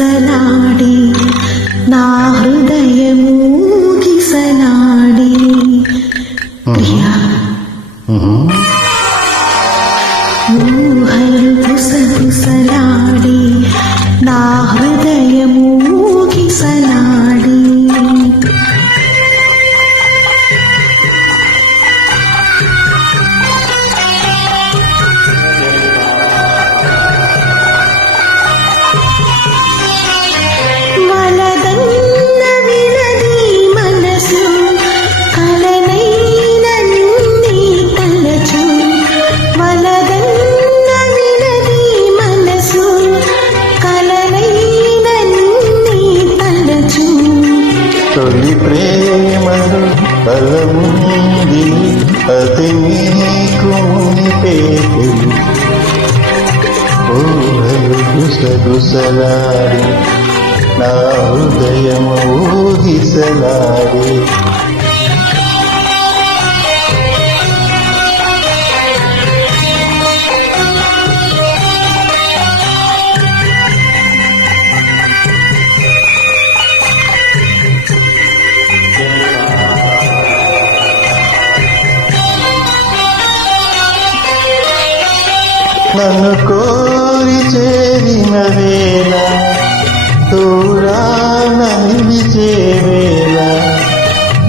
గుసగుసలాడి నా హృదయము గిసలాడి ప్రియా ఊహలు గుసగుసలాడి నా హృదయము గిసలాడి తొలి ప్రేమను బలముంది అది నీకు మునిపేది ఊహలు గుసగుసలాడి నా హృదయము ఊగిసలాడి నన్ను కోరి చేరిన వేళ దూరాన నిలిచే వేళ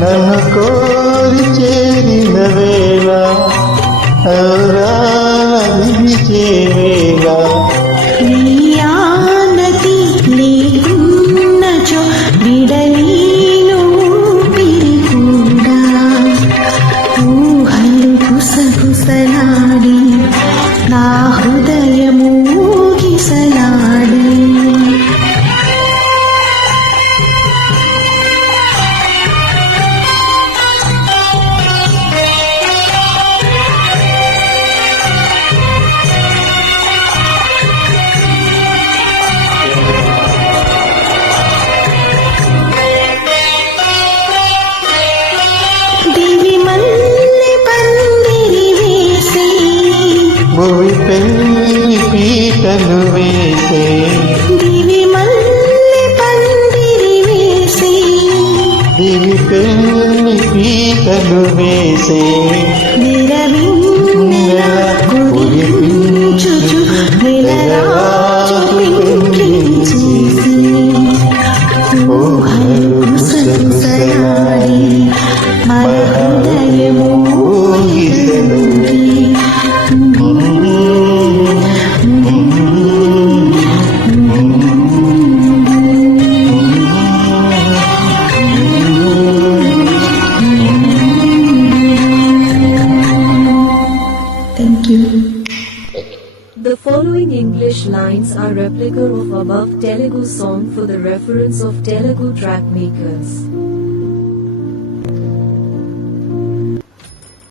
నన్ను కోరి చేరిన వేళ దూరాన నిలిచే వేళ నీయానతి లేకున్నచో విడలేను పిరికూడా ఊహలు గుసగుసలాడి నా హృదయము గిసలాడి దివి మల్లె పందిరి వేసి భూమి పెళ్లి పీటలు వేసే దివి మల్లె పందిరి వేసి దివి పెళ్లి పీటలు వేసే నిరవిన్నెల కురిపించుచు నెలరాజు పింకించేసి ఊహలు గుసగుసలాడి మన హృదయము ఊగిసలాడి Thank you. The following English lines are replica of above Telugu song for the reference of Telugu track makers.